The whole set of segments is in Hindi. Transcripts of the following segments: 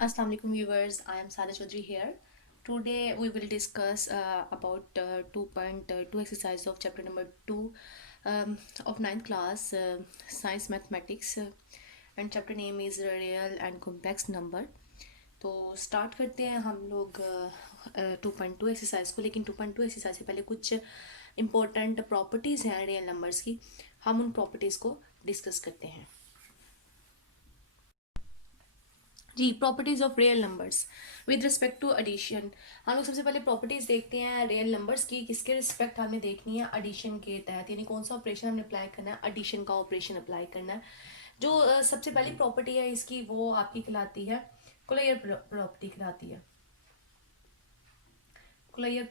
Assalamu alaikum viewers, I am Sada Chaudhary here. Today we will discuss about 2.2 exercise of chapter number 2 of ninth class science mathematics and chapter name is real and complex number. तो स्टार्ट करते हैं हम लोग 2.2 एक्सरसाइज को। लेकिन 2.2 एक्सरसाइज से पहले कुछ इम्पोर्टेंट प्रॉपर्टीज़ हैं रियल नंबर्स की, हम उन प्रॉपर्टीज़ को डिस्कस करते हैं। जी, properties of real numbers with respect to addition. हम लोग सबसे पहले प्रॉपर्टीज देखते हैं रियल नंबर्स की, किसके रिस्पेक्ट हमें देखनी है, एडिशन के तहत, यानी कौन सा ऑपरेशन हमने अप्लाई करना है, एडिशन का ऑपरेशन अप्लाई करना है। जो सबसे पहली प्रॉपर्टी है इसकी वो आपकी कहलाती है क्लोजर प्रॉपर्टी कहलाती है। क्लोजर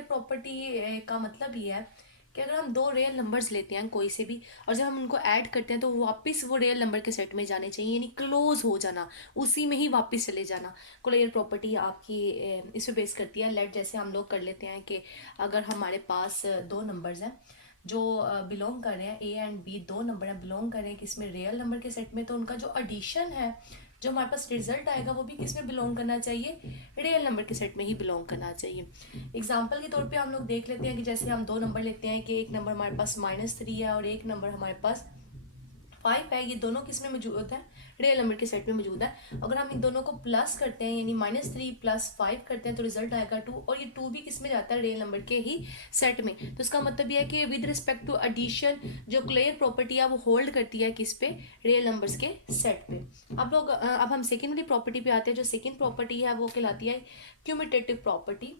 प्रॉपर्टी का मतलब ये है कि अगर हम दो रियल नंबर्स लेते हैं कोई से भी और जब हम उनको ऐड करते हैं तो वापस वो रियल नंबर के सेट में जाने चाहिए, यानी क्लोज हो जाना, उसी में ही वापस चले जाना। क्लोजर प्रॉपर्टी आपकी इस पे बेस करती है। लेट जैसे हम लोग कर लेते हैं कि अगर हमारे पास दो नंबर्स हैं जो बिलोंग कर रहे हैं, ए एंड बी दो नंबर हैं, बिलोंग कर रहे हैं किसमें, रियल नंबर के सेट में, तो उनका जो एडिशन है, जो हमारे पास रिजल्ट आएगा वो भी किसमें बिलोंग करना चाहिए, रियल नंबर के सेट में ही बिलोंग करना चाहिए। एग्जाम्पल के तौर पे हम लोग देख लेते हैं कि जैसे हम दो नंबर लेते हैं कि एक नंबर हमारे पास -3 है और एक नंबर हमारे पास 5 है। ये दोनों किस में मौजूद है, रियल नंबर के सेट में मौजूद है। अगर हम इन दोनों को प्लस करते हैं यानी -3 + 5 करते हैं तो रिजल्ट आएगा 2, और ये 2 भी किस में जाता है, रियल नंबर के ही सेट में। तो इसका मतलब यह है कि विद रिस्पेक्ट टू एडिशन जो क्लियर प्रॉपर्टी है वो होल्ड करती है किस पे, रियल नंबर्स के सेट पे। अब हम सेकेंड वाली प्रॉपर्टी पे आते हैं। जो सेकेंड प्रॉपर्टी है वो कहलाती है क्यूमिटेटिव प्रॉपर्टी।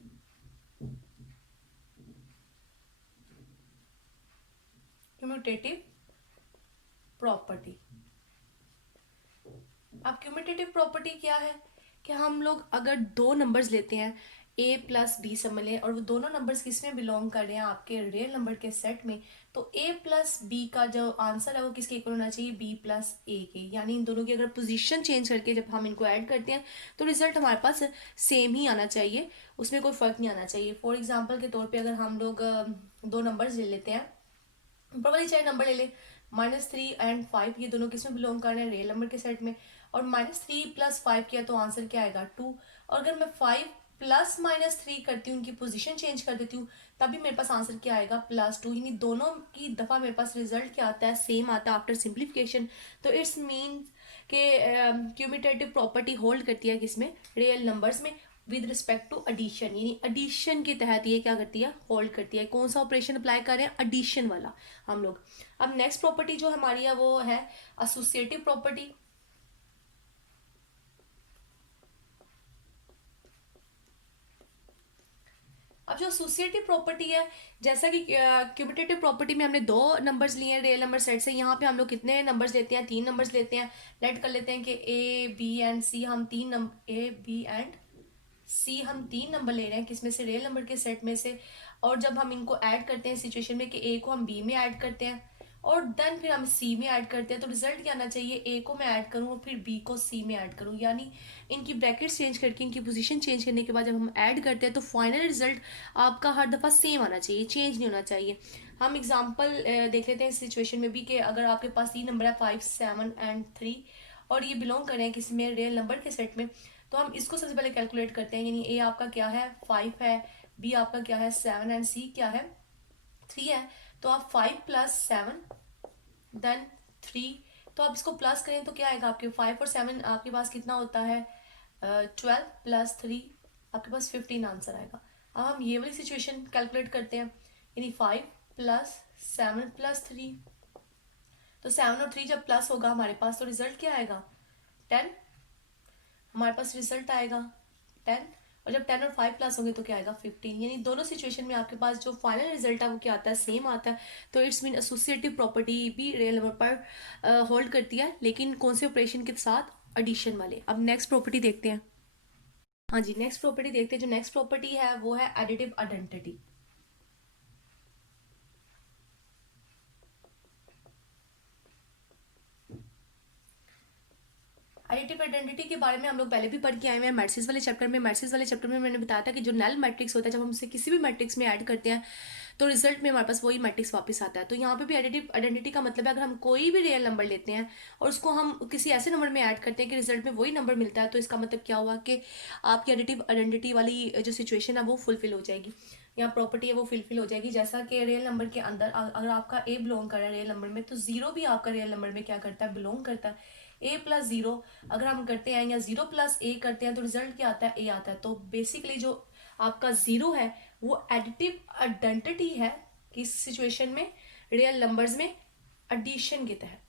क्यूमिटेटिव प्रॉपर्टी। अब क्यूमिटेटिव प्रॉपर्टी क्या है कि हम लोग अगर दो नंबर्स लेते हैं a + b समझ लें, और वो दोनों नंबर्स किसमें बिलोंग कर रहे हैं, आपके रियल नंबर के सेट में, तो a + b का जो आंसर है वो किसके इक्वल होना चाहिए, b + a के। यानी इन दोनों की अगर पोजीशन चेंज करके जब हम इनको ऐड करते हैं तो रिजल्ट हमारे पास सेम ही आना चाहिए, उसमें कोई फर्क नहीं आना चाहिए। फॉर एग्जाम्पल के तौर पर अगर हम लोग दो नंबर्स ले लेते हैं, ऊपर वाली चाहे नंबर ले ले, -3 एंड 5, ये दोनों किसमें बिलोंग कर रहे हैं, रियल नंबर के सेट में, और -3 + 5 किया तो आंसर क्या आएगा 2। और अगर मैं 5 + -3 करती हूँ, उनकी पोजीशन चेंज कर देती हूँ, तभी मेरे पास आंसर क्या आएगा +2। यानी दोनों की दफा मेरे पास रिजल्ट क्या आता है, सेम आता है आफ्टर सिंप्लीफिकेशन। तो इट्स मीन के क्यूमिटेटिव प्रॉपर्टी होल्ड करती है किसमें, रियल नंबर्स में, विद रिस्पेक्ट टू एडिशन, यानी एडिशन के तहत ये क्या करती है, होल्ड करती है। कौन सा ऑपरेशन अप्लाई कर रहे हैं, एडिशन वाला हम लोग। अब नेक्स्ट प्रॉपर्टी जो हमारी है वो है एसोसिएटिव प्रॉपर्टी। अब जो एसोसिएटिव प्रॉपर्टी है, जैसा कि क्यूमिटेटिव प्रॉपर्टी में हमने दो नंबर्स लिए हैं रियल नंबर सेट से, यहाँ पे हम लोग कितने नंबर्स लेते हैं, 3 नंबर्स लेते हैं। लेट कर लेते हैं कि ए बी एंड सी, हम 3 नंबर, ए बी एंड सी हम 3 नंबर ले रहे हैं किसमें से, रियल नंबर के सेट में से। और जब हम इनको ऐड करते हैं सिचुएशन में कि ए को हम बी में ऐड करते हैं और देन फिर हम सी में ऐड करते हैं, तो रिजल्ट क्या आना चाहिए, ए को मैं ऐड करूँ और फिर बी को सी में ऐड करूँ। यानी इनकी ब्रैकेट्स चेंज करके, इनकी पोजीशन चेंज करने के बाद जब हम ऐड करते हैं तो फाइनल रिजल्ट आपका हर दफ़ा सेम आना चाहिए, चेंज नहीं होना चाहिए। हम एग्जाम्पल देख लेते हैं इस सिचुएशन में भी कि अगर आपके पास 3 नंबर है 5, 7 एंड 3, और ये बिलोंग कर रहे हैं किसी में, रियल नंबर के सेट में, तो हम इसको सबसे पहले कैलकुलेट करते हैं। यानी ए आपका क्या है 5 है, बी आपका क्या है 7 एंड सी क्या है 3 है। तो आप 5 + 7 देन 3, तो आप इसको प्लस करें तो क्या आएगा, आपके 5 और 7 आपके पास कितना होता है 12 + 3, आपके पास 15 आंसर आएगा। अब हम ये वाली सिचुएशन कैलकुलेट करते हैं, यानी 5 + 7 + 3, तो 7 और 3 जब प्लस होगा हमारे पास तो रिजल्ट क्या आएगा 10, हमारे पास रिजल्ट आएगा 10। और जब 10 और 5 प्लस होंगे तो क्या आएगा 15। यानी दोनों सिचुएशन में आपके पास जो फाइनल रिजल्ट है वो क्या आता है, सेम आता है। तो इट्स मीन एसोसिएटिव प्रॉपर्टी भी रियल नंबर पर होल्ड करती है, लेकिन कौन से ऑपरेशन के साथ, एडिशन वाले। अब नेक्स्ट प्रॉपर्टी देखते हैं। हाँ जी, नेक्स्ट प्रॉपर्टी देखते हैं। जो नेक्स्ट प्रॉपर्टी है वो है एडिटिव आइडेंटिटी। एडिटिव आइडेंटिटी के बारे में हम लोग पहले भी पढ़ के आए हुए हैं मैट्रिक्स वाले चैप्टर में। मैट्रिक्स वाले चैप्टर में मैंने बताया था कि जो नल मैट्रिक्स होता है, जब हम उसे किसी भी मैट्रिक्स में ऐड करते हैं तो रिजल्ट में हमारे पास वही मैट्रिक्स वापस आता है। तो यहाँ पे भी एडिटिव आइडेंटिटी का मतलब है अगर हम कोई भी रियल नंबर लेते हैं और उसको हम किसी ऐसे नंबर में ऐड करते हैं कि रिजल्ट में वही नंबर मिलता है, तो इसका मतलब क्या हुआ कि आपकी एडिटिव आइडेंटिटी वाली जो सिचुएशन है वो फुलफिल हो जाएगी, या प्रॉपर्टी है वो फुलफिल हो जाएगी। जैसा कि रियल नंबर के अंदर अगर आपका ए बिलोंग कर रहा है रियल नंबर में, तो जीरो भी आपका रियल नंबर में क्या करता है, बिलोंग करता है। ए प्लस जीरो अगर हम करते हैं या जीरो प्लस ए करते हैं तो रिजल्ट क्या आता है, ए आता है। तो बेसिकली जो आपका जीरो है वो एडिटिव आइडेंटिटी है किस सिचुएशन में, रियल नंबर्स में एडिशन के तहत।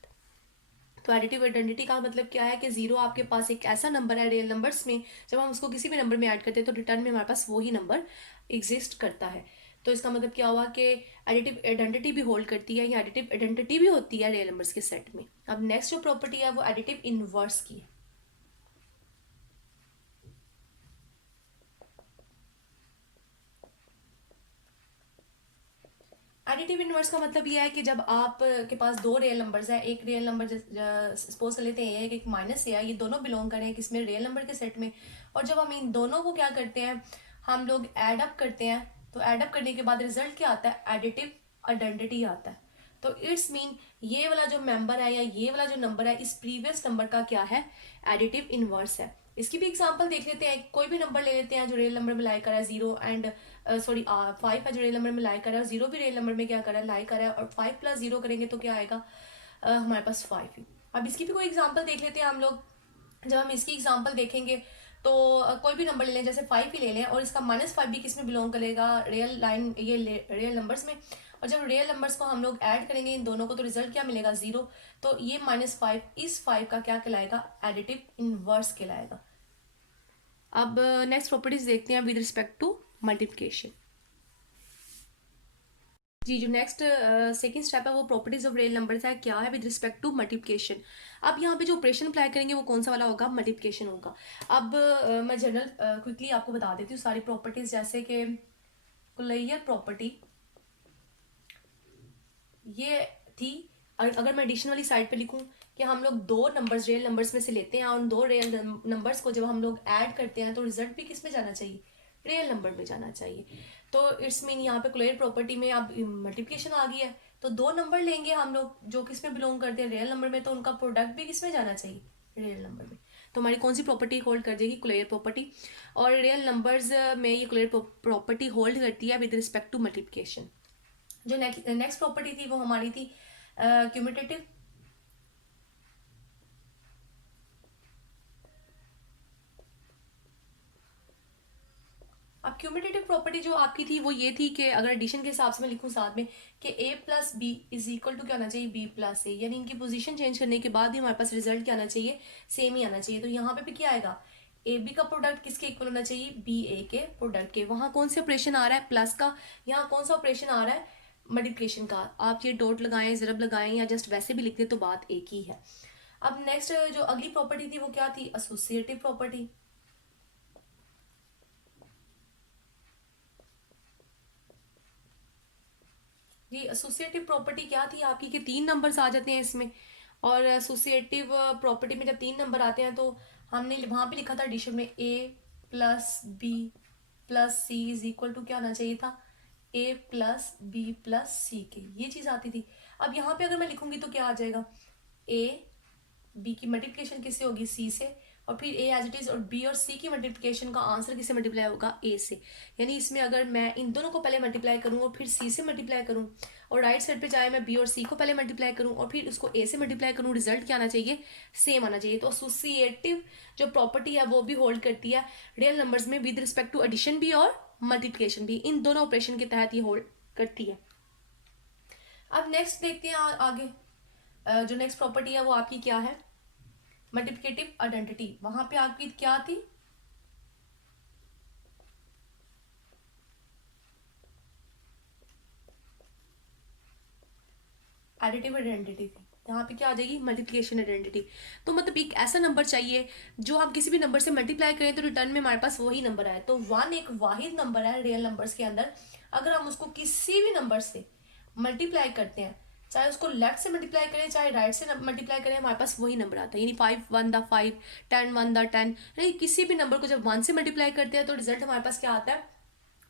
तो एडिटिव आइडेंटिटी का मतलब क्या है कि जीरो आपके पास एक ऐसा नंबर है रियल नंबर्स में, जब हम उसको किसी भी नंबर में ऐड करते हैं तो रिटर्न में हमारे पास वही नंबर एग्जिस्ट करता है। तो इसका मतलब क्या हुआ कि एडिटिव आइडेंटिटी भी होल्ड करती है, या एडिटिव आइडेंटिटी भी होती है रियल नंबर्स के सेट में। अब नेक्स्ट जो प्रॉपर्टी है वो एडिटिव इनवर्स की है। एडिटिव इनवर्स का मतलब यह है कि जब आप के पास दो रियल नंबर्स है, एक रियल नंबर सपोज कर लेते हैं एक माइनस है, ये दोनों बिलोंग करें किसमें, रियल नंबर के सेट में। और जब हम इन दोनों को क्या करते हैं, हम लोग एड अप करते हैं, तो एड अप करने के बाद रिजल्ट क्या आता है, एडिटिव आइडेंटिटी आता है। तो इट्स मीन ये वाला जो मेंबर है या ये वाला जो नंबर है इस प्रीवियस नंबर का क्या है, एडिटिव इनवर्स है। इसकी भी एग्जांपल देख लेते हैं। कोई भी नंबर ले लेते हैं जो रियल नंबर में लाई कर रहा है, जीरो एंड सॉरी 5 है जो रियल नंबर में लाई कर रहा है, जीरो भी रियल नंबर में क्या कर रहा है, लाई कर रहा है, और 5 प्लस जीरो करेंगे तो क्या आएगा, हमारे पास 5 ही। अब इसकी भी कोई एग्जांपल देख लेते हैं हम लोग। जब हम इसकी एग्जांपल देखेंगे तो कोई भी नंबर ले लें, जैसे 5 ही ले लें, और इसका -5 भी किस में बिलोंग करेगा, रियल लाइन ये रियल नंबर्स में। और जब रियल नंबर्स को हम लोग ऐड करेंगे इन दोनों को तो रिजल्ट क्या मिलेगा, जीरो। तो ये -5 इस 5 का क्या कहलाएगा, एडिटिव इनवर्स कहलाएगा। अब नेक्स्ट प्रॉपर्टीज देखते हैं विद रिस्पेक्ट टू मल्टीप्लिकेशन। जी, जो नेक्स्ट सेकंड स्टेप है वो प्रॉपर्टीज ऑफ रियल नंबर्स है, क्या है, विद रिस्पेक्ट टू मल्टीप्लिकेशन। अब यहाँ पे जो ऑपरेशन अप्लाई करेंगे वो कौन सा वाला होगा, मल्टीप्लिकेशन होगा। अब मैं जनरल क्विकली आपको बता देती हूँ सारी प्रॉपर्टीज, जैसे कि कुलैयर प्रॉपर्टी ये थी। अगर मैं एडिशन वाली साइड पे लिखूं कि हम लोग दो नंबर्स रियल नंबर्स में से लेते हैं और उन दो रियल नंबर्स को जब हम लोग ऐड करते हैं तो रिजल्ट भी किस में जाना चाहिए, रियल नंबर में जाना चाहिए। तो इट्स मीन यहाँ पे क्लोयर प्रॉपर्टी में अब मल्टीप्लिकेशन आ गई है, तो दो नंबर लेंगे हम लोग जो किस में बिलोंग करते हैं, रियल नंबर में, तो उनका प्रोडक्ट भी किस में जाना चाहिए, रियल नंबर में। तो हमारी कौन सी प्रॉपर्टी होल्ड कर जाएगी, क्लोयर प्रॉपर्टी। और रियल नंबर्स में ये क्लोयर प्रॉपर्टी होल्ड करती है विद रिस्पेक्ट टू मल्टीप्लिकेशन। जो नेक्स्ट प्रॉपर्टी थी वो हमारी थी क्यूमुलेटिव। अब क्यूमुलेटिव प्रॉपर्टी जो आपकी थी वो ये थी कि अगर एडिशन के हिसाब से मैं लिखूं साथ में कि a plus b is equal to क्या आना चाहिए, b प्लस ए, यानी इनकी पोजीशन चेंज करने के बाद भी हमारे पास रिजल्ट क्या आना चाहिए, सेम ही आना चाहिए। तो यहाँ पे भी क्या आएगा, ए बी का प्रोडक्ट किसके इक्वल होना चाहिए, बी ए के प्रोडक्ट के। वहां कौन से ऑपरेशन आ रहा है, प्लस का, यहाँ कौन सा ऑपरेशन आ रहा है, मल्टीप्लिकेशन का। आप ये डॉट लगाएं, ज़रब लगाएं, या जस्ट वैसे भी लिख दें तो बात एक ही है। अब नेक्स्ट जो अगली प्रॉपर्टी थी वो क्या थी, एसोसिएटिव प्रॉपर्टी। जी, एसोसिएटिव प्रॉपर्टी क्या थी आपकी कि तीन नंबर्स आ जाते हैं इसमें, और एसोसिएटिव प्रॉपर्टी में जब तीन नंबर आते हैं तो हमने वहां पे लिखा था एडिशन में a plus b plus c is equal to क्या होना चाहिए था, a plus b plus c के, ये चीज आती थी। अब यहाँ पे अगर मैं लिखूंगी तो क्या आ जाएगा, a बी की मल्टीप्लिकेशन किससे होगी, सी से, और फिर ए एज इट इज, और बी और सी की मल्टीप्लिकेशन का आंसर किससे मल्टीप्लाई होगा, ए से। यानी इसमें अगर मैं इन दोनों को पहले मल्टीप्लाई करूँ और फिर सी से मल्टीप्लाई करूँ, और राइट साइड पे चाहे मैं बी और सी को पहले मल्टीप्लाई करूँ और फिर उसको ए से मल्टीप्लाई करूँ, रिजल्ट क्या आना चाहिए, सेम आना चाहिए। तो एसोसिएटिव जो प्रॉपर्टी है वो भी होल्ड करती है रियल नंबर्स में विद रिस्पेक्ट टू एडिशन भी और मल्टीप्लिकेशन भी, इन दोनों ऑपरेशन के तहत ये होल्ड करती है। अब नेक्स्ट देखते हैं आगे। जो नेक्स्ट प्रॉपर्टी है वो आपकी क्या है, मल्टीप्लिकेटिव आइडेंटिटी। वहां पे आपकी क्या थी, एडिटिव आइडेंटिटी थी। यहाँ पे क्या आ जाएगी, मल्टीप्लिकेशन आइडेंटिटी। तो मतलब एक ऐसा नंबर चाहिए जो हम किसी भी नंबर से मल्टीप्लाई करें तो रिटर्न में हमारे पास वही नंबर आए। तो वन एक वाहिद नंबर है रियल नंबर्स के अंदर, अगर हम उसको किसी भी नंबर से मल्टीप्लाई करते हैं, चाहे उसको लेफ्ट से मल्टीप्लाई करें चाहे राइट से मल्टीप्लाई करें, हमारे पास वही नंबर आता है। यानी 5 1 द 5, 10 1 द 10, यानी किसी भी नंबर को जब 1 से मल्टीप्लाई करते हैं तो रिजल्ट हमारे पास क्या आता है,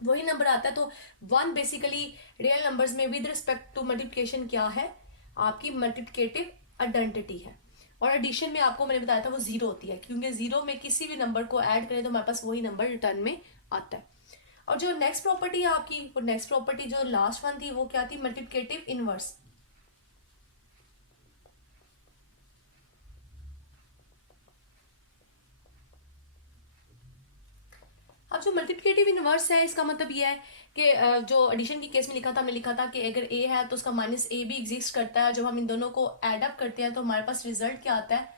वही नंबर आता है। तो 1 बेसिकली रियल नंबर्स में विद रिस्पेक्ट टू मल्टीप्लिकेशन क्या है, आपकी मल्टीप्लिकेटिव आइडेंटिटी है। और एडिशन में आपको मैंने बताया था वो जीरो होती है, क्योंकि जीरो में किसी भी नंबर को ऐड करें तो हमारे पास वही नंबर रिटर्न में आता है। और जो नेक्स्ट प्रॉपर्टी है आपकी, वो नेक्स्ट प्रॉपर्टी जो लास्ट वन थी वो क्या थी, मल्टीप्लिकेटिव इनवर्स। अब जो मल्टीप्लिकेटिव इनवर्स है, इसका मतलब ये है कि जो एडिशन के केस में लिखा था, हमने लिखा था कि अगर ए है तो उसका माइनस ए भी एग्जिस्ट करता है। जब हम इन दोनों को एड अप करते हैं तो हमारे पास रिजल्ट क्या आता है,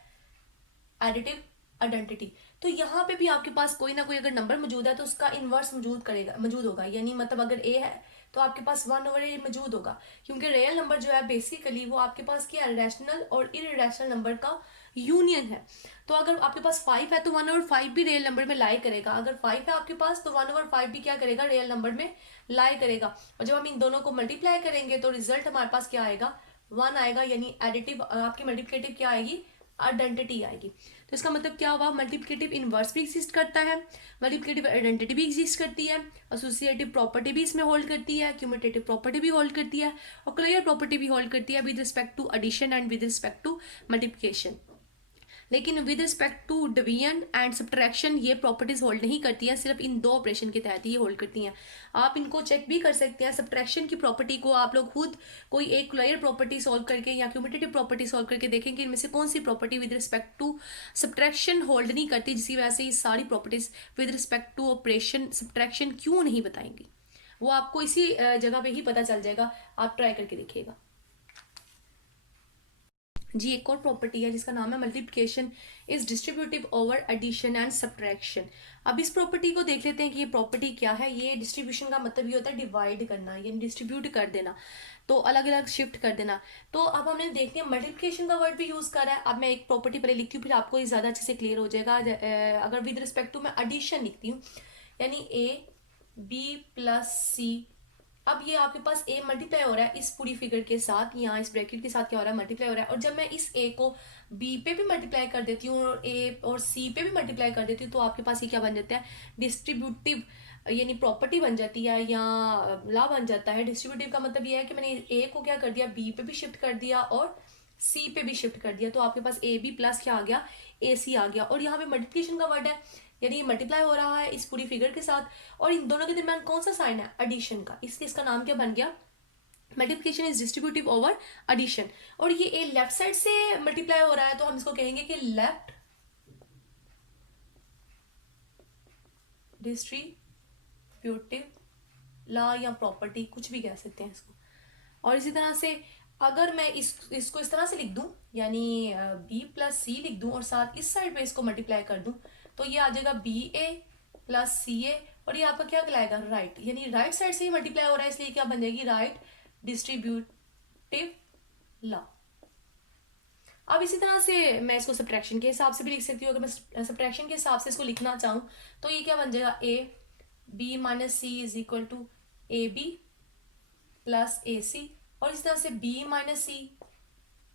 एडिटिव आइडेंटिटी। तो यहाँ पे भी आपके पास कोई ना कोई अगर नंबर मौजूद है तो उसका इनवर्स मौजूद होगा। यानी मतलब अगर ए है तो आपके पास 1/a मौजूद होगा, क्योंकि रियल नंबर जो है बेसिकली वो आपके पास क्या है, रैशनल और इरेशनल नंबर का यूनियन है। तो अगर आपके पास 5 है तो 1/5 भी रियल नंबर में लाई करेगा। अगर 5 है आपके पास तो 1/5 भी क्या करेगा, रियल नंबर में लाई करेगा। और जब हम इन दोनों को मल्टीप्लाई करेंगे तो रिजल्ट हमारे पास क्या आएगा, 1 आएगा। यानी एडिटिव आपकी मल्टीप्लिकेटिव क्या आएगी, आइडेंटिटी आएगी। तो इसका मतलब क्या हुआ, मल्टीप्लिकेटिव इनवर्स भी एग्जिस्ट करता है, मल्टीप्लिकेटिव आइडेंटिटी भी एग्जिस्ट करती है, एसोसिएटिव प्रॉपर्टी भी इसमें होल्ड करती है, क्यूमुलेटिव प्रॉपर्टी भी होल्ड करती है, और क्लियर प्रॉपर्टी भी होल्ड करती है with respect to addition and with respect to multiplication. लेकिन with respect to division and subtraction ये प्रॉपर्टीज होल्ड नहीं करती हैं, सिर्फ इन दो ऑपरेशन के तहत ही ये होल्ड करती हैं। आप इनको चेक भी कर सकते हैं। सब्ट्रैक्शन की प्रॉपर्टी को आप लोग खुद कोई एक क्लियर प्रॉपर्टी सॉल्व करके या क्यूमुलेटिव प्रॉपर्टी सॉल्व करके देखें कि इनमें से कौन सी property with respect to subtraction hold नहीं करती, जिसकी वजह से ये सारी properties with respect to operation subtraction क्यों नहीं बताएंगी। वो आपको इसी जगह पे ही पता चल जाएगा, आप ट्राई करके देखिएगा जी। एक और प्रॉपर्टी है जिसका नाम है multiplication is distributive over addition and subtraction. अब इस प्रॉपर्टी को देख लेते हैं कि ये प्रॉपर्टी क्या है। ये डिस्ट्रीब्यूशन का मतलब ये होता है डिवाइड करना, यानी डिस्ट्रीब्यूट कर देना, तो अलग अलग शिफ्ट कर देना। तो अब हमने देखते हैं मल्टीप्लिकेशन का वर्ड भी यूज कर रहा है। अब मैं एक प्रॉपर्टी पहले लिखती हूँ, फिर आपको ये ज्यादा अच्छे से क्लियर हो जाएगा। अगर विद रिस्पेक्ट टू मैं एडिशन लिखती हूँ, यानी ए बी प्लस सी। अब ये आपके पास ए मल्टीप्लाई हो रहा है इस पूरी फिगर के साथ, यहाँ इस ब्रैकेट के साथ क्या हो रहा है, मल्टीप्लाई हो रहा है। और जब मैं इस ए को बी पे भी मल्टीप्लाई कर देती हूँ और ए और सी पे भी मल्टीप्लाई कर देती हूँ, तो आपके पास ये क्या बन जाता है, डिस्ट्रीब्यूटिव यानी प्रॉपर्टी बन जाती है या ला बन जाता है। डिस्ट्रीब्यूटिव का मतलब ये है कि मैंने ए को क्या कर दिया, बी पे भी शिफ्ट कर दिया और सी पे भी शिफ्ट कर दिया, तो आपके पास ए बी प्लस क्या आ गया, ए सी आ गया। और यहाँ पे मल्टीप्लिकेशन का वर्ड है, यानी ये मल्टीप्लाई हो रहा है इस पूरी फिगर के साथ, और इन दोनों के दरमियान कौन सा साइन है, एडिशन का, इसलिए इसका नाम क्या बन गया, multiplication is distributive over addition. और ये ए लेफ्ट साइड से मल्टीप्लाई हो रहा है तो हम इसको कहेंगे कि लेफ्ट डिस्ट्रीब्यूटिव लॉ या प्रॉपर्टी, कुछ भी कह सकते हैं इसको। और इसी तरह से अगर मैं इसको इस तरह से लिख दूं, यानी बी प्लस सी लिख दूं और साथ इस साइड पे इसको मल्टीप्लाई कर दूं, तो ये आ जाएगा बी ए प्लस सी ए, और ये आपका क्या कहलाएगा, राइट। यानी राइट साइड से ही मल्टीप्लाई हो रहा है, इसलिए क्या बन जाएगी, राइट डिस्ट्रीब्यूटिव लॉ। अब इसी तरह से मैं इसको सब्ट्रैक्शन के हिसाब से भी लिख सकती हूँ। अगर मैं सब्ट्रैक्शन के हिसाब से इसको लिखना चाहूँ तो ये क्या बन जाएगा, A B minus C is equal to A B plus A C. और इस तरह से b माइनस सी,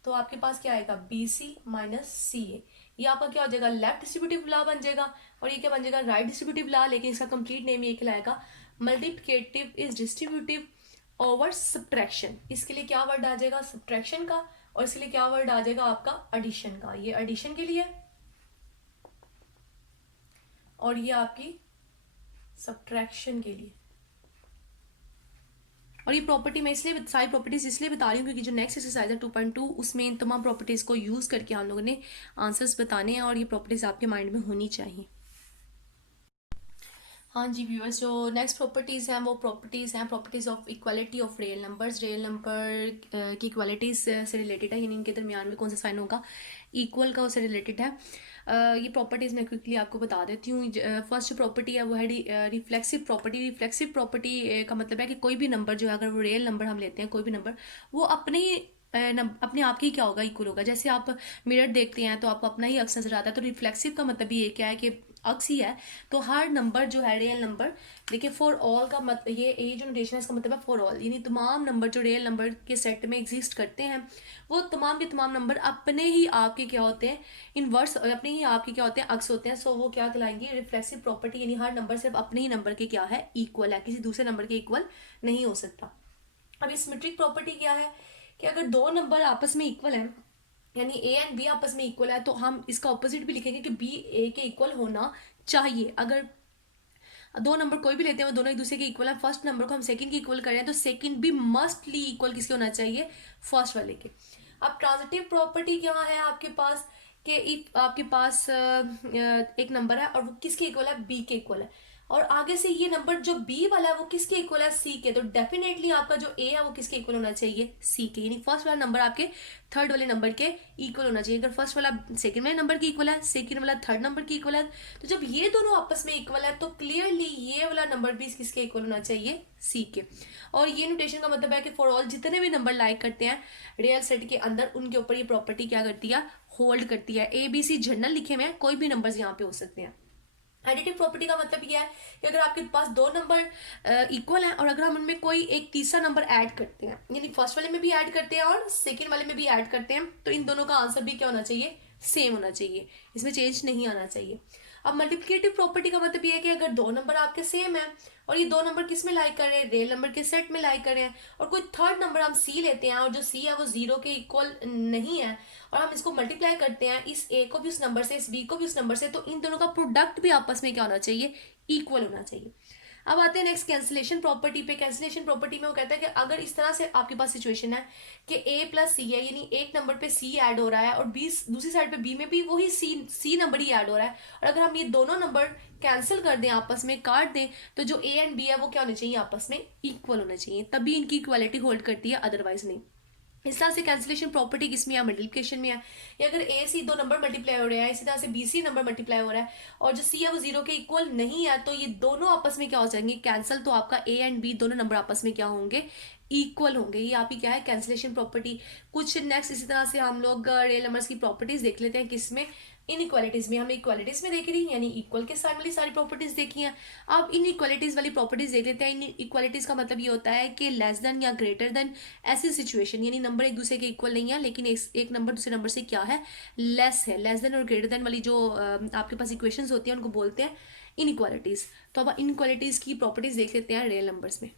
तो आपके पास क्या आएगा, बी सी माइनस सी ए। ये आपका क्या हो जाएगा, लेफ्ट डिस्ट्रीब्यूटिव लॉ बन जाएगा। और ये क्या बन जाएगा, राइट डिस्ट्रीब्यूटिव लॉ, लेकिन इसका कंप्लीट नेम ये कहलाएगा multiplicative is distributive over subtraction. इसके लिए क्या वर्ड आ जाएगा, सब्ट्रैक्शन का, और इसके लिए क्या वर्ड आ जाएगा आपका, एडिशन का। ये एडिशन के लिए और ये आपकी सब्ट्रैक्शन के लिए। और ये प्रॉपर्टी मैं इसलिए सारी प्रॉपर्टीज इसलिए बता रही हूँ क्योंकि जो नेक्स्ट एक्सरसाइज है 2.2 उसमें इन तमाम प्रॉपर्टीज को यूज करके हम लोगों ने आंसर्स बताने हैं, और ये प्रॉपर्टीज आपके माइंड में होनी चाहिए। हाँ जी व्यूअर्स, जो नेक्स्ट प्रॉपर्टीज़ हैं वो प्रॉपर्टीज़ हैं properties of equality of real numbers. Real number की इक्वालिटीज से रिलेटेड है, यानी इनके दरमियान में कौन सा साइन होगा, इक्वल का, उससे रिलेटेड है। ये प्रॉपर्टीज़ मैं क्विकली आपको बता देती हूँ। फर्स्ट प्रॉपर्टी है वो है रिफ्लेक्सिव प्रॉपर्टी। रिफ्लेक्सिव प्रॉपर्टी का मतलब है कि कोई भी नंबर जो है, अगर वो रियल नंबर हम लेते हैं कोई भी नंबर, वो अपने आप की क्या होगा, इक्वल होगा। जैसे आप मिरर देखते हैं तो आपको अपना ही अक्स नजर आता है। तो रिफ्लेक्सिव का मतलब ये क्या है कि अक्स ही है, तो हर नंबर जो है रियल नंबर, देखिए फॉर ऑल का मतलब ये जो नोटेशन है इसका मतलब है फॉर ऑल, यानी तमाम नंबर जो रियल नंबर के सेट में एग्जिस्ट करते हैं वो तमाम के तमाम नंबर अपने ही आपके क्या होते हैं, इनवर्स अपने ही आपके क्या होते हैं, अक्स होते हैं। सो वो क्या कहलाएंगे, रिफ्लेक्सिव प्रॉपर्टी, यानी हर नंबर सिर्फ अपने ही नंबर के क्या है, इक्वल है, किसी दूसरे नंबर के इक्वल नहीं हो सकता। अब सिमेट्रिक प्रॉपर्टी क्या है कि अगर दो नंबर आपस में इक्वल है, यानी ए एंड बी आपस में इक्वल है, तो हम इसका ऑपोजिट भी लिखेंगे कि बी ए के इक्वल होना चाहिए। अगर दो नंबर कोई भी लेते हैं वो दोनों एक दूसरे के इक्वल है, फर्स्ट नंबर को हम सेकंड के इक्वल कर रहे हैं तो सेकंड भी मस्टली इक्वल किसके होना चाहिए, फर्स्ट वाले के। अब ट्रांजिटिव प्रॉपर्टी क्या है आपके पास, कि इफ आपके पास एक नंबर है और वो किसके इक्वल है, बी के इक्वल है, और आगे से ये नंबर जो बी वाला है वो किसके इक्वल है, सी के, तो डेफिनेटली आपका जो ए है वो किसके इक्वल होना चाहिए, सी के, यानी फर्स्ट वाला नंबर आपके थर्ड वाले नंबर के इक्वल होना चाहिए। अगर फर्स्ट वाला सेकंड वाले नंबर के इक्वल है, सेकंड वाला थर्ड नंबर के इक्वल है, तो जब ये दोनों आपस में इक्वल है तो क्लियरली ये वाला नंबर भी किसके इक्वल होना चाहिए, सी के। और ये नोटेशन का मतलब है कि फॉर ऑल जितने भी नंबर लाइक करते हैं रियल सेट के अंदर, उनके ऊपर ये प्रॉपर्टी क्या करती है, होल्ड करती है। ए बी सी जनरल लिखे हुए हैं, कोई भी नंबर्स यहाँ पे हो सकते हैं। एडिटिव प्रॉपर्टी का मतलब यह है कि अगर आपके पास दो नंबर इक्वल हैं और अगर हम उनमें कोई एक तीसरा नंबर ऐड करते हैं, यानी फर्स्ट वाले में भी ऐड करते हैं और सेकंड वाले में भी ऐड करते हैं, तो इन दोनों का आंसर भी क्या होना चाहिए, सेम होना चाहिए, इसमें चेंज नहीं आना चाहिए। अब मल्टीप्लिकेटिव प्रॉपर्टी का मतलब ये है कि अगर दो नंबर आपके सेम है और ये दो नंबर किस में लाइक कर रहे हैं, रियल नंबर के सेट में लाइक कर रहे हैं, और कोई थर्ड नंबर हम सी लेते हैं और जो सी है वो जीरो के इक्वल नहीं है, और हम इसको मल्टीप्लाई करते हैं इस ए को भी उस नंबर से, इस बी को भी उस नंबर से, तो इन दोनों का प्रोडक्ट भी आपस में क्या होना चाहिए, इक्वल होना चाहिए। अब आते हैं नेक्स्ट कैंसिलेशन प्रॉपर्टी पे। कैंसिलेशन प्रॉपर्टी में वो कहता है कि अगर इस तरह से आपके पास सिचुएशन है कि ए प्लस सी है, यानी एक नंबर पे सी ऐड हो रहा है और बी दूसरी साइड पे बी में भी वही सी नंबर ही ऐड हो रहा है, और अगर हम ये दोनों नंबर कैंसिल कर दें, आपस में काट दें, तो जो ए एंड बी है वो क्या होने चाहिए, आपस में इक्वल होना चाहिए, तभी इनकी इक्वालिटी होल्ड करती है, अदरवाइज नहीं। इस तरह से कैंसिलेशन प्रॉपर्टी किसमें है, मल्टीप्लिकेशन में है। या अगर ए सी दो नंबर मल्टीप्लाई हो रहे हैं, इसी तरह से बी सी नंबर मल्टीप्लाई हो रहा है और जो सी है वो जीरो के इक्वल नहीं है, तो ये दोनों आपस में क्या हो जाएंगे, कैंसिल, तो आपका ए एंड बी दोनों नंबर आपस में क्या होंगे, इक्वल होंगे। ये आपकी क्या है, कैंसिलेशन प्रॉपर्टी। कुछ नेक्स्ट इसी तरह से हम लोग रियल नंबर्स की प्रॉपर्टीज देख लेते हैं, किसमें, इनइक्वालिटीज में। हमने इक्वालिटीज में देख रही, यानी इक्वल के साथ वाली सारी प्रॉपर्टीज देखी हैं। अब इन इक्वालिटीज वाली प्रॉपर्टीज देख लेते हैं। इन इक्वालिटीज का मतलब ये होता है कि लेस देन या ग्रेटर देन ऐसी सिचुएशन, यानी नंबर एक दूसरे के इक्वल नहीं है लेकिन एक नंबर दूसरे नंबर से क्या है, लेस है। लेस देन और ग्रेटर देन वाली जो आपके पास इक्वेशंस होती हैं उनको बोलते हैं इनइक्वालिटीज। तो अब इनइक्वालिटीज की प्रॉपर्टीज देख लेते हैं रियल नंबर्स में।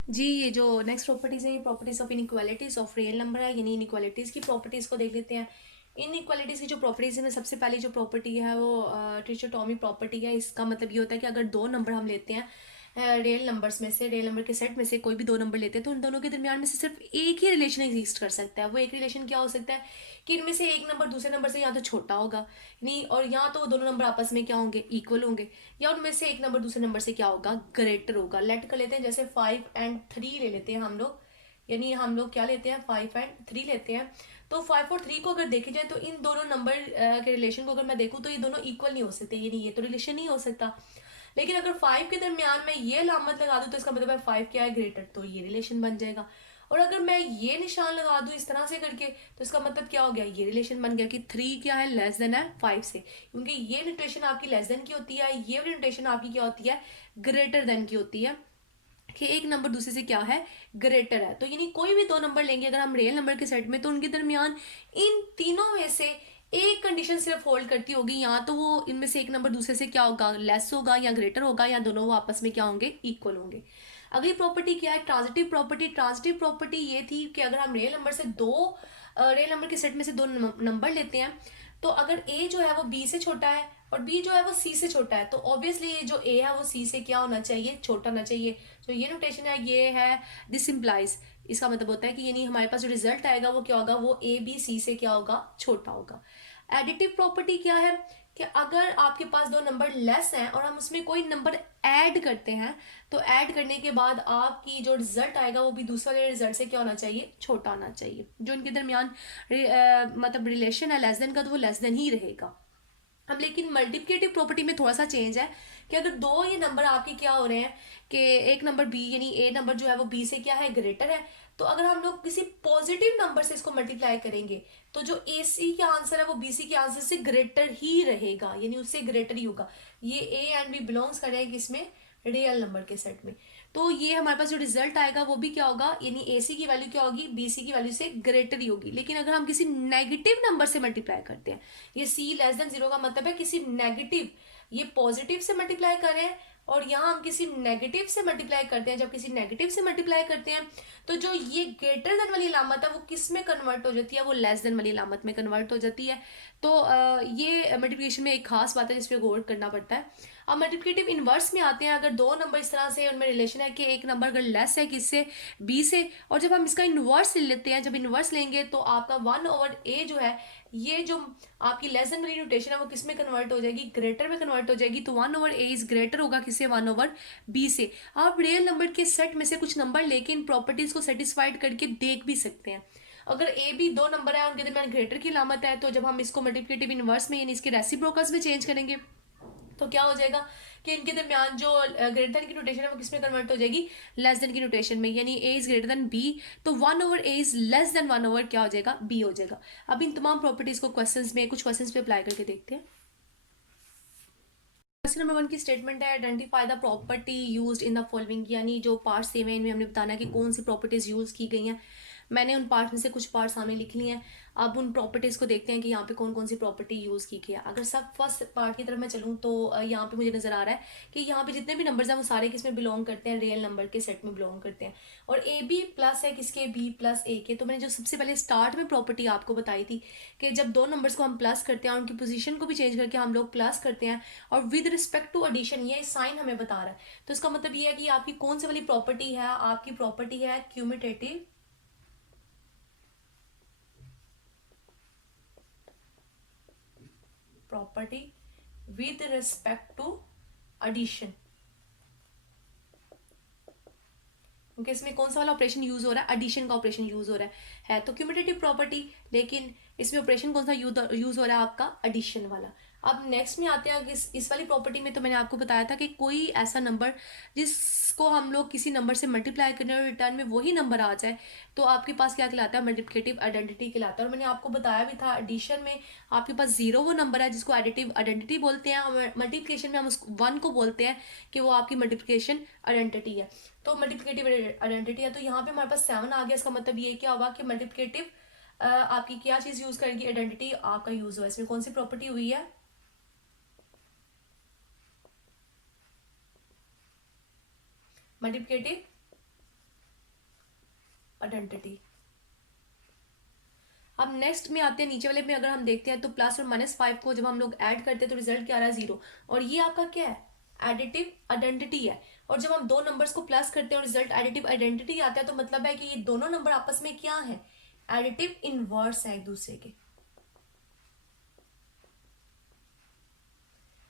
जी, ये जो नेक्स्ट प्रॉपर्टीज है ये properties of inequalities of real number है, यानी इनइक्वालिटीज की प्रॉपर्टीज को देख लेते हैं। इनइक्वालिटीज की जो प्रॉपर्टीज है, सबसे पहली जो प्रॉपर्टी है वो ट्रिचोटॉमी प्रॉपर्टी है। इसका मतलब ये होता है कि अगर दो नंबर हम लेते हैं रियल नंबर्स में से, रियल नंबर के सेट में से कोई भी दो नंबर लेते हैं, तो उन दोनों के दरमियान में से सिर्फ एक ही रिलेशन एग्जिस्ट कर सकता है। वो एक रिलेशन क्या हो सकता है कि इनमें से एक नंबर दूसरे नंबर से या तो छोटा होगा, नहीं, और या तो वो दोनों नंबर आपस में क्या होंगे, इक्वल होंगे, या उनमें से एक नंबर दूसरे नंबर से क्या होगा, ग्रेटर होगा। लेट कर लेते हैं, जैसे 5 एंड 3 ले लेते हैं हम लोग, यानी हम लोग क्या लेते हैं, 5 एंड 3 लेते हैं। तो 5 और 3 को अगर देखे जाए तो इन दोनों नंबर के रिलेशन को अगर मैं देखूँ तो ये दोनों इक्वल नहीं हो सकते, यानी ये तो रिलेशन नहीं हो सकता। लेकिन अगर 5 के दरमियान में ये अलामत लगा दूं तो इसका मतलब है 5 क्या है, ग्रेटर, तो ये रिलेशन बन जाएगा। और अगर मैं ये निशान लगा दूं इस तरह से करके, तो इसका मतलब क्या हो गया, ये रिलेशन बन गया कि 3 क्या है, लेस देन है 5 से, क्योंकि ये नोटेशन आपकी लेस देन की होती है, ये वाली नोटेशन आपकी क्या होती है, ग्रेटर देन की होती है, कि एक नंबर दूसरे से क्या है, ग्रेटर है। तो यानी कोई भी दो नंबर लेंगे अगर हम रियल नंबर के सेट में, तो उनके दरमियान इन तीनों में से एक कंडीशन सिर्फ होल्ड करती होगी, या तो वो इनमें से एक नंबर दूसरे से क्या होगा, लेस होगा या ग्रेटर होगा, या दोनों वो आपस में क्या होंगे, इक्वल होंगे। अगली प्रॉपर्टी क्या है, ट्रांजिटिव प्रॉपर्टी। ट्रांजिटिव प्रॉपर्टी ये थी कि अगर हम रियल नंबर से रियल नंबर के सेट में से दो नंबर लेते हैं, तो अगर ए जो है वो बी से छोटा है और बी जो है वो सी से छोटा है, तो ऑब्वियसली ये जो ए है वो सी से क्या होना चाहिए, छोटा होना चाहिए। तो ये नोटेशन है, ये है दिस इम्प्लाइज, इसका मतलब होता है कि यानी हमारे पास जो रिजल्ट आएगा वो क्या होगा, वो ए बी सी से क्या होगा, छोटा होगा। एडिटिव प्रॉपर्टी क्या है कि अगर आपके पास दो नंबर लेस हैं और हम उसमें कोई नंबर ऐड करते हैं, तो ऐड करने के बाद आपकी जो रिजल्ट आएगा वो भी दूसरे वाले रिजल्ट से क्या होना चाहिए, छोटा होना चाहिए। जो इनके दरमियान मतलब रिलेशन है लेस देन का, तो वो लेस देन ही रहेगा। अब लेकिन मल्टीप्लिकेटिव प्रॉपर्टी में थोड़ा सा चेंज है कि अगर दो ये नंबर आपके क्या हो रहे हैं कि एक नंबर बी, यानी ए नंबर जो है वो बी से क्या है, ग्रेटर है, तो अगर हम लोग किसी पॉजिटिव नंबर से इसको मल्टीप्लाई करेंगे तो जो ए सी का आंसर है वो बी सी के आंसर से ग्रेटर ही रहेगा, यानी उससे ग्रेटर ही होगा। ये ए एंड बी बिलोंग्स करें किसमें, रियल नंबर के सेट में। तो ये हमारे पास जो रिजल्ट आएगा वो भी क्या होगा, यानी ए सी की वैल्यू क्या होगी, बी सी की वैल्यू से ग्रेटर ही होगी। लेकिन अगर हम किसी नेगेटिव नंबर से मल्टीप्लाई करते हैं, ये सी लेस देन जीरो का मतलब है किसी नेगेटिव, ये पॉजिटिव से मल्टीप्लाई कर रहे हैं और यहाँ हम किसी नेगेटिव से मल्टीप्लाई करते हैं। जब किसी नेगेटिव से मल्टीप्लाई करते हैं तो जो ये ग्रेटर देन वाली अलामत है वो किस में कन्वर्ट हो जाती है, वो लेस देन वाली अलामत में कन्वर्ट हो जाती है। तो ये मल्टीप्लिकेशन में एक खास बात है जिस पे गौर करना पड़ता है। अब मल्टीप्लिकेटिव इनवर्स में आते हैं। अगर दो नंबर इस तरह से उनमें रिलेशन है कि एक नंबर अगर लेस है किससे, बी से, और जब हम इसका इनवर्स ले लेते हैं, जब इनवर्स लेंगे तो आपका 1/a जो है, ये जो आपकी लेस देन वाली नोटेशन है वो किस में कन्वर्ट हो जाएगी, ग्रेटर में कन्वर्ट हो जाएगी। तो 1/a इज ग्रेटर होगा किससे, 1/b से। आप रियल नंबर के सेट में से कुछ नंबर लेके इन प्रॉपर्टीज को सेटिस्फाइड करके देख भी सकते हैं। अगर ए बी दो नंबर है उनके दरमियान ग्रेटर की अलामत है, तो जब हम इसको मल्टीप्लिकेटिव इनवर्स में यानी इसके रेसिप्रोकल्स में चेंज करेंगे तो क्या हो जाएगा कि इनके दरमियान जो ग्रेटर देन की नोटेशन है वो किस में कन्वर्ट हो जाएगी, लेस देन की नोटेशन में। यानी ए इज ग्रेटर देन बी, तो 1/a इज लेस देन 1/ क्या हो जाएगा, बी हो जाएगा। अब इन तमाम प्रॉपर्टीज को क्वेश्चंस में, कुछ क्वेश्चंस पे अप्लाई करके देखते हैं। क्वेश्चन नंबर 1 की स्टेटमेंट है, identify the property used in the following, यानी जो पार्ट्स दिए हुए हैं इनमें हमने बताना है कि कौन सी प्रॉपर्टीज यूज की गई हैं। मैंने उन पार्ट में से कुछ पार्ट सामने लिख लिए हैं। अब उन प्रॉपर्टीज को देखते हैं कि यहाँ पे कौन कौन सी प्रॉपर्टी यूज की गई है। अगर सब फर्स्ट पार्ट की तरफ मैं चलूँ तो यहाँ पे मुझे नजर आ रहा है कि यहाँ पे जितने भी नंबर्स हैं वो सारे किसमें बिलोंग करते हैं, रियल नंबर के सेट में बिलोंग करते हैं। और ए बी प्लस है किसके, बी प्लस ए के। तो मैंने जो सबसे पहले स्टार्ट में प्रॉपर्टी आपको बताई थी कि जब दो नंबर्स को हम प्लस करते हैं, उनकी पोजीशन को भी चेंज करके हम लोग प्लस करते हैं, और विद रिस्पेक्ट टू एडिशन, ये साइन हमें बता रहा है। तो इसका मतलब ये है कि आपकी कौन सी वाली प्रॉपर्टी है, आपकी प्रॉपर्टी है commutative property with respect to addition. क्योंकि इसमें कौन सा वाला ऑपरेशन यूज हो रहा है, एडिशन का ऑपरेशन यूज हो रहा है तो क्यूमुलेटिव प्रॉपर्टी, लेकिन इसमें ऑपरेशन कौन सा यूज हो रहा है, आपका एडिशन वाला। अब नेक्स्ट में आते हैं इस वाली प्रॉपर्टी में। तो मैंने आपको बताया था कि कोई ऐसा नंबर जिसको हम लोग किसी नंबर से मल्टीप्लाई करने और रिटर्न में वही नंबर आ जाए तो आपके पास क्या कहलाता है, मल्टीप्लिकेटिव आइडेंटिटी कहलाता है। और मैंने आपको बताया भी था एडिशन में आपके पास जीरो वो नंबर है जिसको एडिटिव आइडेंटिटी बोलते हैं, और मल्टीप्लिकेशन में हम उस वन को बोलते हैं कि वो आपकी मल्टीप्लिकेशन आइडेंटिटी है। तो मल्टीप्लिकेटिव आइडेंटिटी है। तो यहाँ पे हमारे पास 7 आ गया। इसका मतलब ये क्या होगा कि मल्टीप्लिकेटिव आपकी क्या चीज यूज करेगी, आइडेंटिटी आपका यूज हुआ। इसमें कौन सी प्रॉपर्टी हुई है, मल्टीप्लिकेटिव आइडेंटिटी। अब नेक्स्ट में आते हैं नीचे वाले में। अगर हम देखते हैं तो प्लस और -5 को जब हम लोग ऐड करते हैं तो रिजल्ट क्या आ रहा है, 0। और ये आपका क्या है, एडिटिव आइडेंटिटी है। और जब हम दो नंबर्स को प्लस करते हैं और रिजल्ट एडिटिव आइडेंटिटी आता है तो मतलब है कि ये दोनों नंबर आपस में क्या है, एडिटिव इनवर्स है एक दूसरे के।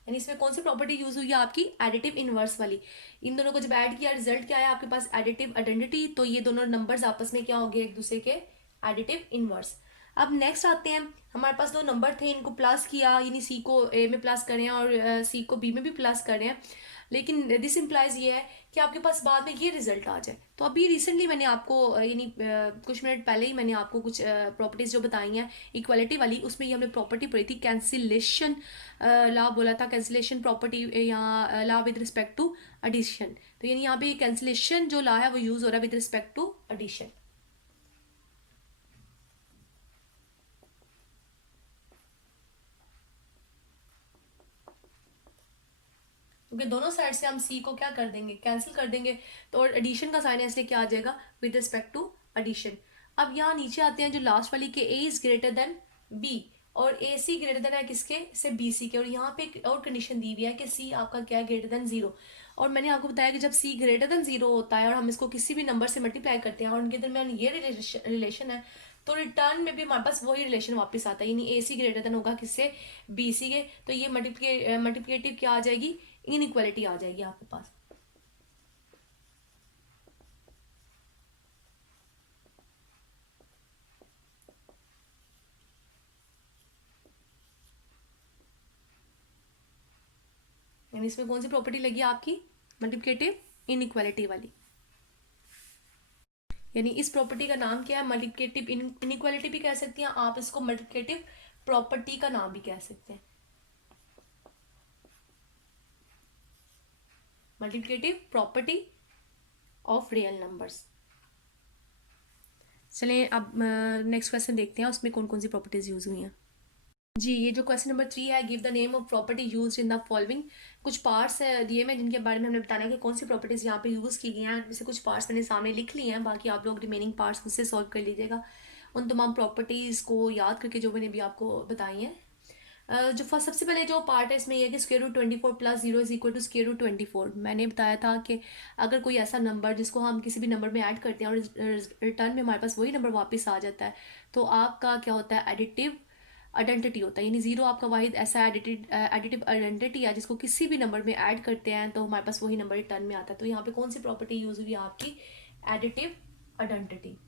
यानी इसमें कौन सी प्रॉपर्टी यूज हुई है, आपकी एडिटिव इनवर्स वाली। इन दोनों को जब ऐड किया रिजल्ट क्या है आपके पास, एडिटिव आइडेंटिटी। तो ये दोनों नंबर्स आपस में क्या हो गए, एक दूसरे के एडिटिव इनवर्स। अब नेक्स्ट आते हैं, हमारे पास दो नंबर थे, इनको प्लस किया, यानी सी को ए में प्लस करें और सी को बी में भी प्लस करें। लेकिन दिस इम्प्लाइज ये है कि आपके पास बाद में ये रिजल्ट आ जाए। तो अभी रिसेंटली मैंने आपको यानी कुछ मिनट पहले ही मैंने आपको कुछ प्रॉपर्टीज जो बताई हैं इक्वालिटी वाली, उसमें ये हमने प्रॉपर्टी पढ़ी थी कैंसिलेशन लॉ बोला था, कैंसिलेशन प्रॉपर्टी यहाँ law with respect to addition. तो यानी यहाँ पे कैंसिलेशन जो लॉ है वो यूज हो रहा है विद रिस्पेक्ट टू एडिशन। क्योंकि दोनों साइड से हम सी को क्या कर देंगे, कैंसिल कर देंगे। तो एडिशन का साइन है इसलिए क्या आ जाएगा, विद रिस्पेक्ट टू एडिशन। अब यहाँ नीचे आते हैं जो लास्ट वाली के ए इज ग्रेटर देन बी, और ए सी ग्रेटर देन है किसके, से बी सी के। और यहाँ पे एक और कंडीशन दी हुई है कि सी आपका क्या है, ग्रेटर देन 0। और मैंने आपको बताया कि जब सी ग्रेटर देन 0 होता है और हम इसको किसी भी नंबर से मल्टीप्लाई करते हैं और उनके दरमियान ये रिलेशन है, तो रिटर्न में भी हमारे पास वही रिलेशन वापस आता है, यानी ए सी ग्रेटर देन होगा किससे, बी सी के। तो ये मल्टीप्लिकेटिव क्या आ जाएगी, इनइक्वालिटी आ जाएगी आपके पास। यानी इसमें कौन सी प्रॉपर्टी लगी आपकी, मल्टीप्लिकेटिव इनइक्वालिटी वाली। यानी इस प्रॉपर्टी का नाम क्या है, मल्टीप्लिकेटिव इनइक्वालिटी भी कह सकती हैं आप, इसको मल्टीप्लिकेटिव प्रॉपर्टी का नाम भी कह सकते हैं, multiplicative property of real numbers. चलिए अब नेक्स्ट क्वेश्चन देखते हैं उसमें कौन कौन सी प्रॉपर्टीज यूज हुई हैं। जी, ये जो क्वेश्चन नंबर 3 है, give the name of property use in the following. कुछ पार्ट्स दिए मैं जिनके बारे में हमने बताना है कि कौन सी प्रॉपर्टीज यहाँ पे यूज की गई हैं। जैसे कुछ पार्ट्स मैंने सामने लिख लिए हैं, बाकी आप लोग रिमेनिंग पार्ट्स खुद से सॉल्व कर लीजिएगा उन तमाम प्रॉपर्टीज को याद करके जो मैंने भी आपको बताई हैं। जो फर्स्ट सबसे पहले जो पार्ट है इसमें यह है कि square root 24 plus 0 is equal to square root 24। मैंने बताया था कि अगर कोई ऐसा नंबर जिसको हम किसी भी नंबर में ऐड करते हैं और रिटर्न में हमारे पास वही नंबर वापस आ जाता है, तो आपका क्या होता है, एडिटिव आइडेंटिटी होता है। यानी जीरो आपका वाहिद ऐसा एडिटिव आइडेंटिटी है जिसको किसी भी नंबर में ऐड करते हैं तो हमारे पास वही नंबर रिटर्न में आता है। तो यहाँ पे कौन सी प्रॉपर्टी यूज हुई है आपकी, एडिटिव आइडेंटिटी।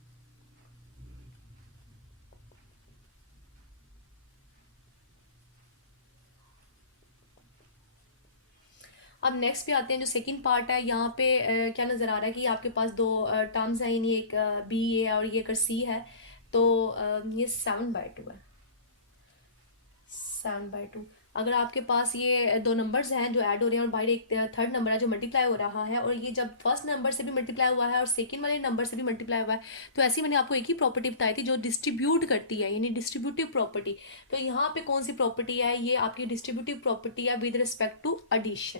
अब नेक्स्ट पे आते हैं, जो सेकंड पार्ट है यहाँ पे क्या नज़र आ रहा है कि आपके पास दो टर्म्स हैं, यानी एक बी है और ये अगर सी है, तो ये 7/2 है, 7/2। अगर आपके पास ये दो नंबर्स हैं जो ऐड हो रहे हैं और बाहर एक थर्ड नंबर है जो मल्टीप्लाई हो रहा है, और ये जब फर्स्ट नंबर से भी मल्टीप्लाई हुआ है और सेकंड वाले नंबर से भी मल्टीप्लाई हुआ है, तो ऐसी मैंने आपको एक ही प्रॉपर्टी बताई थी जो डिस्ट्रीब्यूट करती है, यानी डिस्ट्रीब्यूटिव प्रॉपर्टी। तो यहाँ पे कौन सी प्रॉपर्टी है, ये आपकी डिस्ट्रीब्यूटिव प्रॉपर्टी है विद रिस्पेक्ट टू एडिशन।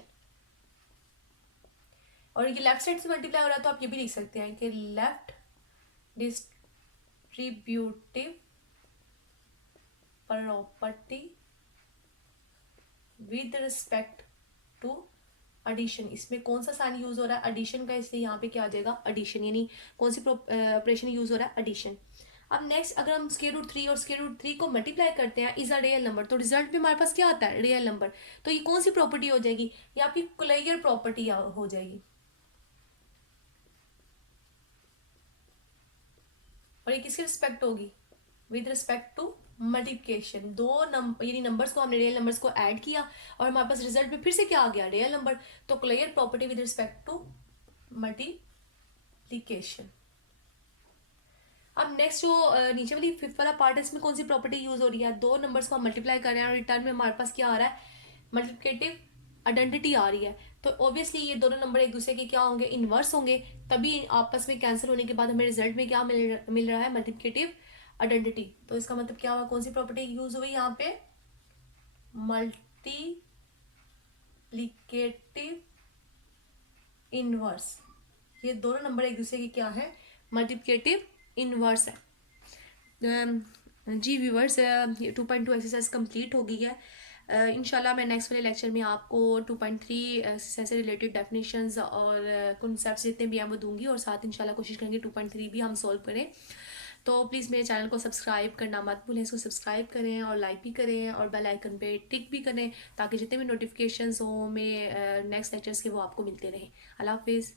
और ये लेफ्ट साइड से मल्टीप्लाई हो रहा है तो आप ये भी लिख सकते हैं कि left distributive property with respect to addition. इसमें कौन सा साइन यूज हो रहा है, एडिशन का, इसलिए यहाँ पे क्या आ जाएगा, एडिशन। यानी कौन सी ऑपरेशन यूज हो रहा है, एडिशन। अब नेक्स्ट अगर हम स्क्वायर रूट 3 और स्क्वायर रूट 3 को मल्टीप्लाई करते हैं इज अ रियल नंबर, तो रिजल्ट में हमारे पास क्या आता है, रियल नंबर। तो ये कौन सी प्रॉपर्टी हो जाएगी, ये आपकी कुलैयर प्रॉपर्टी हो जाएगी। और ये किसके रिस्पेक्ट होगी, विद रिस्पेक्ट टू मल्टीप्लिकेशन। दो नंबर यानी नंबर्स को हमने रियल नंबर्स को ऐड किया और हमारे पास रिजल्ट में फिर से क्या आ गया, रियल नंबर। तो clear property with respect to multiplication. अब नेक्स्ट जो नीचे वाली फिफ्थ वाला पार्ट है, इसमें कौन सी प्रॉपर्टी यूज हो रही है, दो नंबर्स को हम मल्टीप्लाई कर रहे हैं और रिटर्न में हमारे पास क्या आ रहा है, मल्टीप्लिकेटिव आइडेंटिटी आ रही है। तो ऑब्वियसली ये दोनों नंबर एक दूसरे के क्या होंगे, इनवर्स होंगे, तभी आपस में कैंसिल होने के बाद हमें रिजल्ट में क्या मिल रहा है, मल्टीप्लिकेटिव आइडेंटिटी। तो इसका मतलब क्या हुआ, कौन सी प्रॉपर्टी यूज हुई यहाँ पे, मल्टीप्लिकेटिव इनवर्स। ये दोनों नंबर एक दूसरे के क्या है, मल्टीप्लिकेटिव इनवर्स है। जी व्यूवर्स, 2.2 एक्सरसाइज कंप्लीट हो गई है। इंशाल्लाह मैं नेक्स्ट वाले लेक्चर में आपको 2.3 एक्सरसाइज से रिलेटेड डेफिनेशंस और कॉन्सेप्ट्स जितने भी हैं वो दूंगी, और साथ इंशाल्लाह कोशिश करेंगे 2.3 भी हम सॉल्व करें। तो प्लीज़ मेरे चैनल को सब्सक्राइब करना मत भूलें, इसको सब्सक्राइब करें और लाइक भी करें और बेल आइकन पे टिक भी करें, ताकि जितने भी नोटिफिकेशंस हों में नेक्स्ट लेक्चर्स के वो आपको मिलते रहें। अल्लाह हाफिज़।